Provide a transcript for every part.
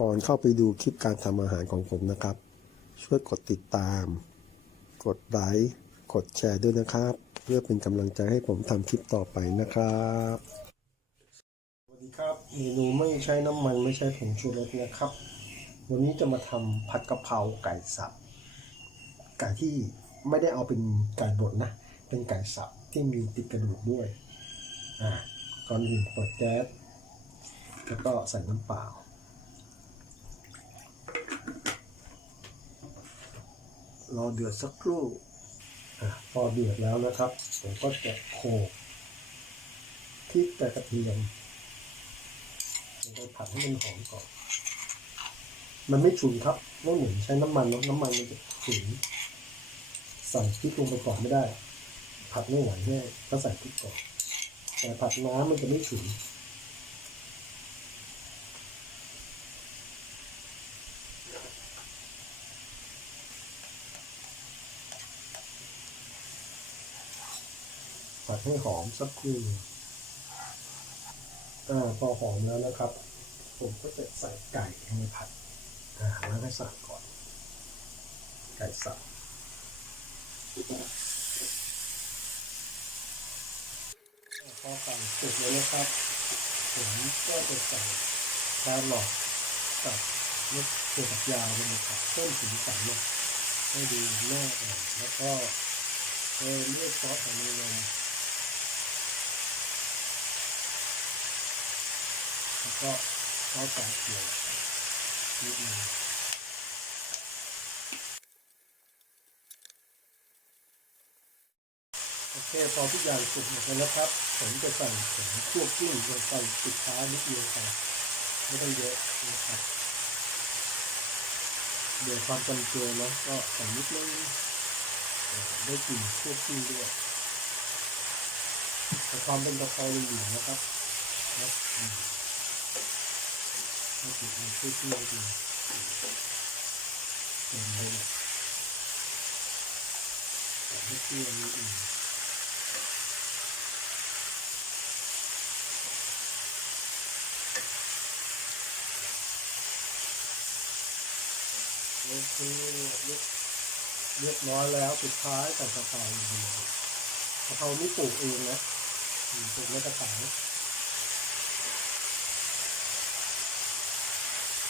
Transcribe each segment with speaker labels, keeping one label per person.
Speaker 1: ก่อนเข้าไปดูคลิปการทำอาหารของผมนะครับ ช่วยกดติดตาม กดไลค์กดแชร์ด้วยนะครับ เพื่อเป็นกำลังใจให้ผมทำคลิปต่อไปนะครับสวัสดีครับเมนูไม่ใช้น้ำมันไม่ใช้ผงชูรสนะครับ วันนี้จะมาทำผัดกะเพราไก่สับไก่ที่ไม่ได้เอาเป็นไก่บดนะ เป็นไก่สับที่มีติดกระดูกด้วยอ่าก่อนอื่นเปิดแก๊สแล้วก็ใส่น้ำเปล่า รอเดือดสักครู่พอเดือดแล้วนะครับ ผมก็จะโขลกพริกแต่กระเทียมแล้วผัดให้มันหอมก่อน มันไม่ฉุนครับไม่เหมือนใช้น้ำมันนะน้ำมันมันจะฉุนใส่พริกลงไปก่อนไม่ได้ ผัดไม่ไหวแน่ก็ใส่พริกก่อนแต่ผัดน้ำมันจะไม่ฉุน ผัดให้หอมสักครู่อ่าพอหอมแล้วนะครับ ผมก็จะใส่ไก่ลงในผัดอ่าแล้วก็สับก่อน ไก่สับพอไก่สุกแล้วนะครับผมก็จะใส่แครอทกับลูกเกลือกับยาวลงไปผัดเพิ่มสีสันนะให้ดูน่าอร่อยแล้วก็เติมด้วยซอสของเนล้ว ก็ซอสสายเขียวนิดนึงโอเคพอทุกอย่างสุกหมดแล้วครับ ผมจะใส่ผงคั่วกลิ้งลงไปปิดท้ายนิดเดียวไปไม่ต้องเยอะนะครับเดี๋ยวความจำเจเนาะก็ใส่นิดนึงได้กลิ่นคั่วกลิ้งด้วยแต่ความเป็นกะเพรายังอยู่นะครับนะ อืมให้กลิ่นมันคั่วกลิ้งดีเต็มเลยใส่ให้เกลือนิดนึงโอเคเรียบร้อยแล้วสุดท้ายใส่กะเพราลงไปเลยกะเพรานี่ปลูกเองนะปลูกในกระถาง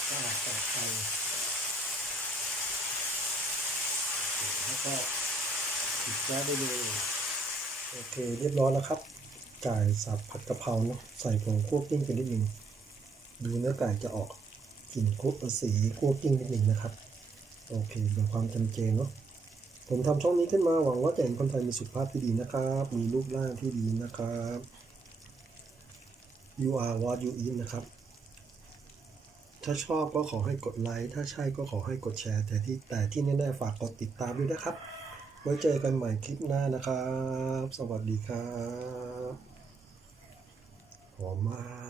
Speaker 1: ก็อาจปลอดภัยแล้วก็ปิดแก๊สได้เลยโอเคเรียบร้อยแล้วครับไก่สับผัดกะเพราเนาะใส่ผงคั่วกลิ้งไปนิดนึงดูเนื้อไก่จะออกกลิ่นคุกสีคั่วกลิ้งนิดนึงนะครับ โอเคเดี๋ยวความจำเจนเนาะผมทำช่องนี้ขึ้นมาหวังว่าจะเห็นคนไทยมีสุขภาพที่ดีนะครับ มีรูปร่างที่ดีนะครับ you are what you eat นะครับ ถ้าชอบก็ขอให้กดไลค์ ถ้าใช่ก็ขอให้กดแชร์ แต่ที่แต่ที่แน่ๆฝากกดติดตามด้วยนะครับ ไว้เจอกันใหม่คลิปหน้านะครับ สวัสดีครับหอมมาก